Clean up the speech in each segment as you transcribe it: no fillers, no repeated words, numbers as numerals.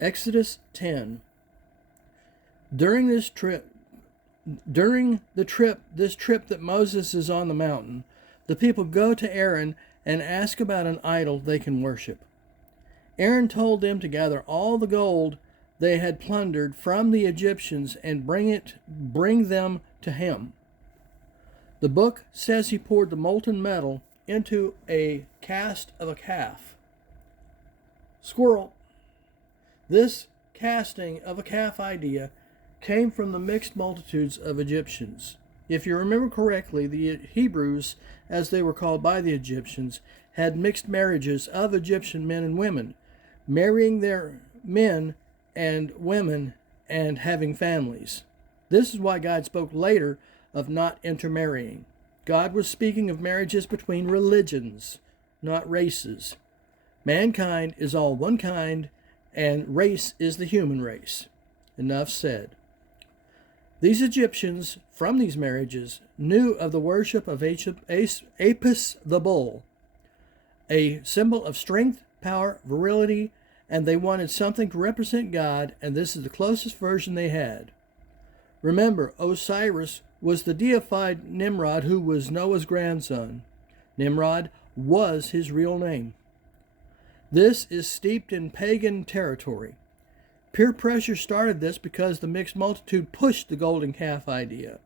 Exodus 10. During this trip that Moses is on the mountain, the people go to Aaron and ask about an idol they can worship. Aaron told them to gather all the gold they had plundered from the Egyptians and bring them to him. The book says he poured the molten metal into a cast of a calf. Squirrel. This casting of a calf idea came from the mixed multitudes of Egyptians. If you remember correctly, the Hebrews, as they were called by the Egyptians, had mixed marriages of Egyptian men and women, marrying their men and women and having families. This is why God spoke later of not intermarrying. God was speaking of marriages between religions, not races. Mankind is all one kind, and race is the human race. Enough said. These Egyptians, from these marriages, knew of the worship of Apis the bull, a symbol of strength, power, virility, and they wanted something to represent God, and this is the closest version they had. Remember, Osiris was the deified Nimrod who was Noah's grandson. Nimrod was his real name. This is steeped in pagan territory. Peer pressure started this because the mixed multitude pushed the golden calf idea.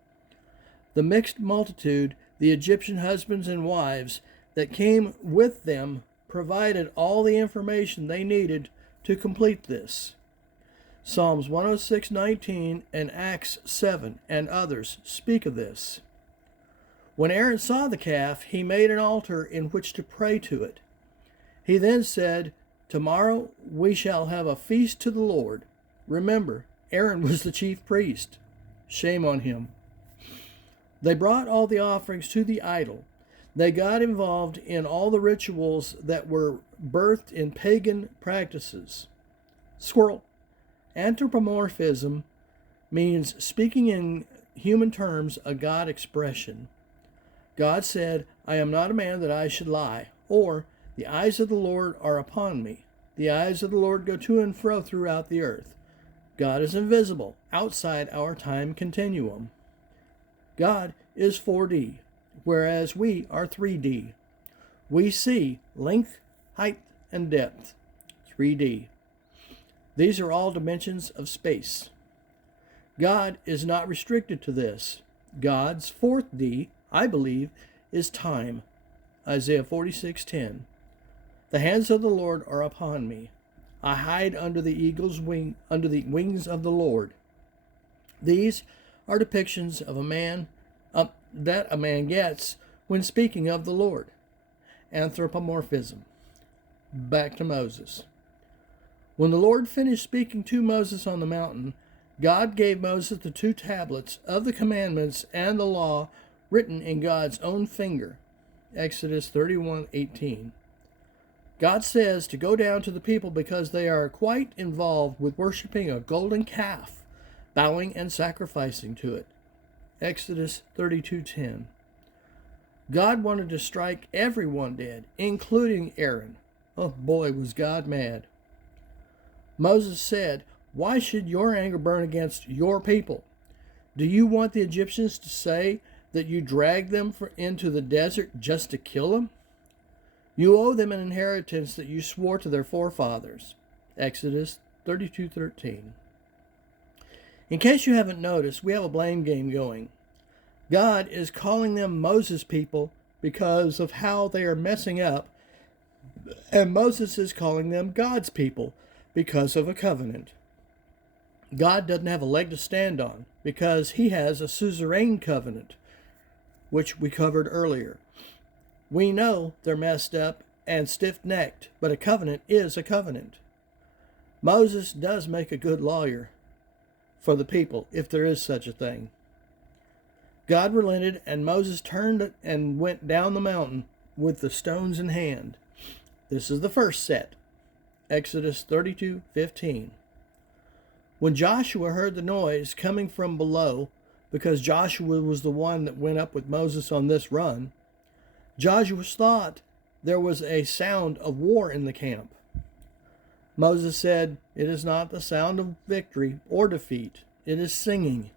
The mixed multitude, the Egyptian husbands and wives that came with them, provided all the information they needed to complete this. Psalms 106:19 and Acts 7 and others speak of this. When Aaron saw the calf, he made an altar in which to pray to it. He then said, "Tomorrow we shall have a feast to the Lord." Remember, Aaron was the chief priest. Shame on him. They brought all the offerings to the idol. They got involved in all the rituals that were birthed in pagan practices. Squirrel. Anthropomorphism means speaking in human terms a God expression. God said, "I am not a man that I should lie," or "The eyes of the Lord are upon me." The eyes of the Lord go to and fro throughout the earth. God is invisible, outside our time continuum. God is 4D, whereas we are 3D. We see length, height, and depth, 3D. These are all dimensions of space. God is not restricted to this. God's 4th D, I believe, is time. Isaiah 46:10. The hands of the Lord are upon me. I hide under the wings of the Lord. These are depictions of that a man gets when speaking of the Lord. Anthropomorphism. Back to Moses. When the Lord finished speaking to Moses on the mountain, God gave Moses the 2 tablets of the commandments and the law written in God's own finger. Exodus 31:18. God says to go down to the people because they are quite involved with worshiping a golden calf, bowing and sacrificing to it. Exodus 32:10. God wanted to strike everyone dead, including Aaron. Oh boy, was God mad. Moses said, "Why should your anger burn against your people? Do you want the Egyptians to say that you dragged them into the desert just to kill them? You owe them an inheritance that you swore to their forefathers." Exodus 32:13. In case you haven't noticed, we have a blame game going. God is calling them Moses' people because of how they are messing up, and Moses is calling them God's people because of a covenant. God doesn't have a leg to stand on because he has a suzerain covenant, which we covered earlier. We know they're messed up and stiff-necked, but a covenant is a covenant. Moses does make a good lawyer for the people, if there is such a thing. God relented, and Moses turned and went down the mountain with the stones in hand. This is the first set. Exodus 32:15. When Joshua heard the noise coming from below, because Joshua was the one that went up with Moses on this run, Joshua thought there was a sound of war in the camp. Moses said, "It is not the sound of victory or defeat, it is singing."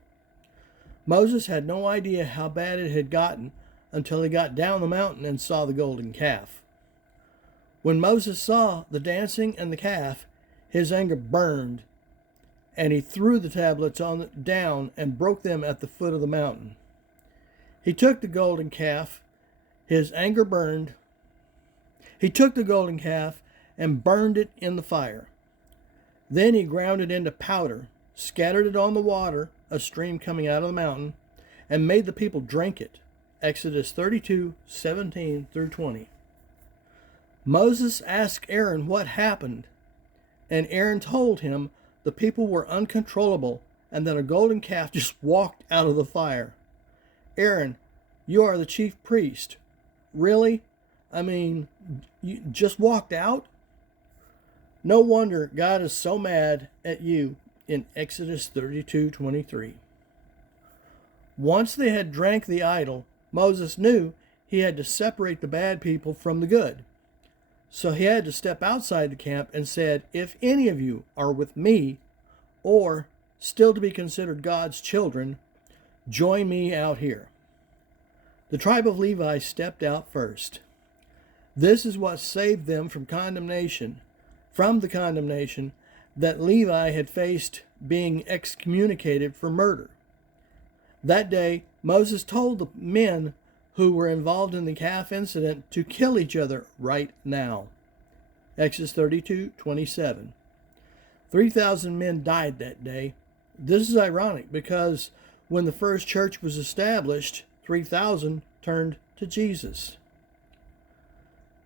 Moses had no idea how bad it had gotten until he got down the mountain and saw the golden calf. When Moses saw the dancing and the calf, his anger burned, and he threw the tablets down and broke them at the foot of the mountain. He took the golden calf, his anger burned. He took the golden calf and burned it in the fire. Then he ground it into powder, scattered it on the water, a stream coming out of the mountain, and made the people drink it. Exodus 32:17-20. Moses asked Aaron what happened, and Aaron told him the people were uncontrollable and that a golden calf just walked out of the fire. Aaron, you are the chief priest. Really? I mean, you just walked out? No wonder God is so mad at you in Exodus 32:23. Once they had drank the idol, Moses knew he had to separate the bad people from the good. So he had to step outside the camp and said, "If any of you are with me, or still to be considered God's children, join me out here." The tribe of Levi stepped out first. This is what saved them from the condemnation that Levi had faced, being excommunicated for murder. That day, Moses told the men who were involved in the calf incident to kill each other right now. Exodus 32:27. 3,000 men died that day. This is ironic because when the first church was established, 3,000 turned to Jesus.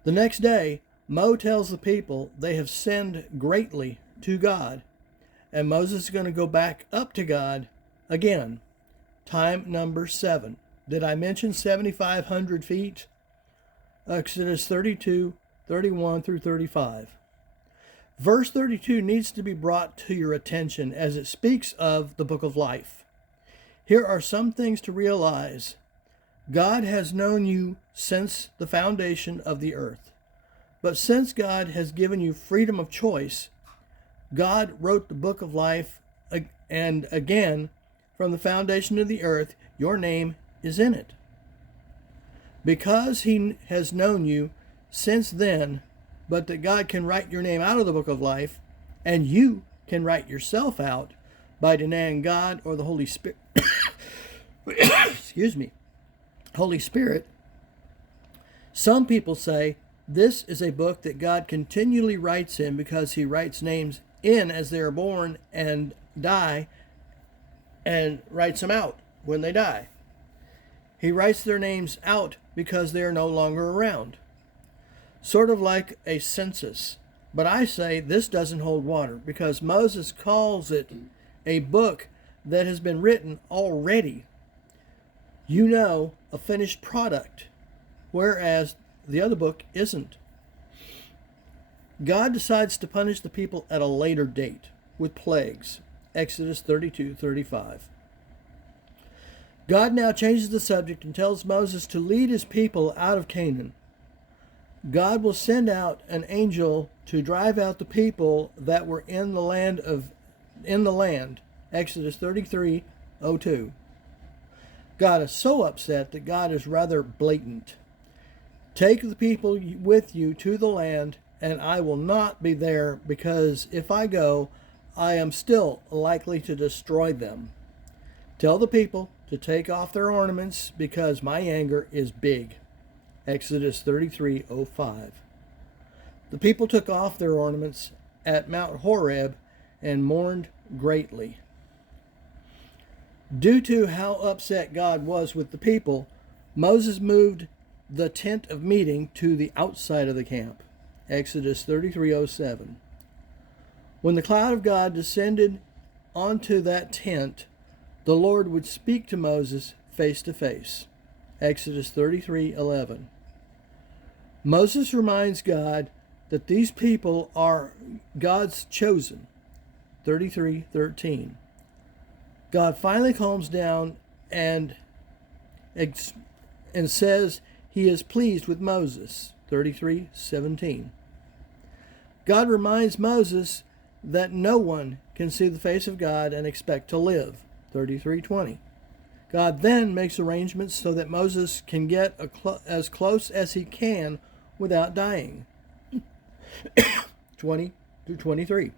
The next day, Mo tells the people they have sinned greatly to God, and Moses is going to go back up to God again. Time number 7. Did I mention 7,500 feet? Exodus 32:31-35. Verse 32 needs to be brought to your attention as it speaks of the book of life. Here are some things to realize. God has known you since the foundation of the earth. But since God has given you freedom of choice, God wrote the book of life, and again, from the foundation of the earth, your name is in it. Because he has known you since then, but that God can write your name out of the book of life, and you can write yourself out by denying God or the Holy Spirit. Excuse me. Holy Spirit. Some people say this is a book that God continually writes in because he writes names in as they are born and die, and writes them out when they die. He writes their names out because they are no longer around. Sort of like a census. But I say this doesn't hold water because Moses calls it a book that has been written already. You know, a finished product, whereas the other book isn't. God decides to punish the people at a later date with plagues. Exodus 32:35. God now changes the subject and tells Moses to lead his people out of Canaan. God will send out an angel to drive out the people that were in the land. Exodus 33:02. God is so upset that God is rather blatant. Take the people with you to the land, and I will not be there, because if I go, I am still likely to destroy them. Tell the people to take off their ornaments, because my anger is big. Exodus 33:05. The people took off their ornaments at Mount Horeb and mourned greatly. Due to how upset God was with the people, Moses moved the tent of meeting to the outside of the camp. Exodus 33:07. When the cloud of God descended onto that tent, the Lord would speak to Moses face to face. Exodus 33:11. Moses reminds God that these people are God's chosen. 33:13. God finally calms down and says he is pleased with Moses. 33:17. God reminds Moses that no one can see the face of God and expect to live. 33:20. God then makes arrangements so that Moses can get as close as he can without dying. 20 through 23.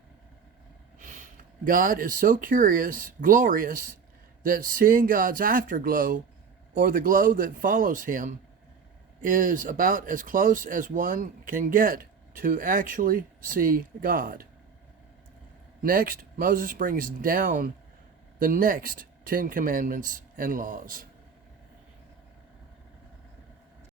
God is so glorious, that seeing God's afterglow, or the glow that follows him, is about as close as one can get to actually see God. Next, Moses brings down the next 10 commandments and laws.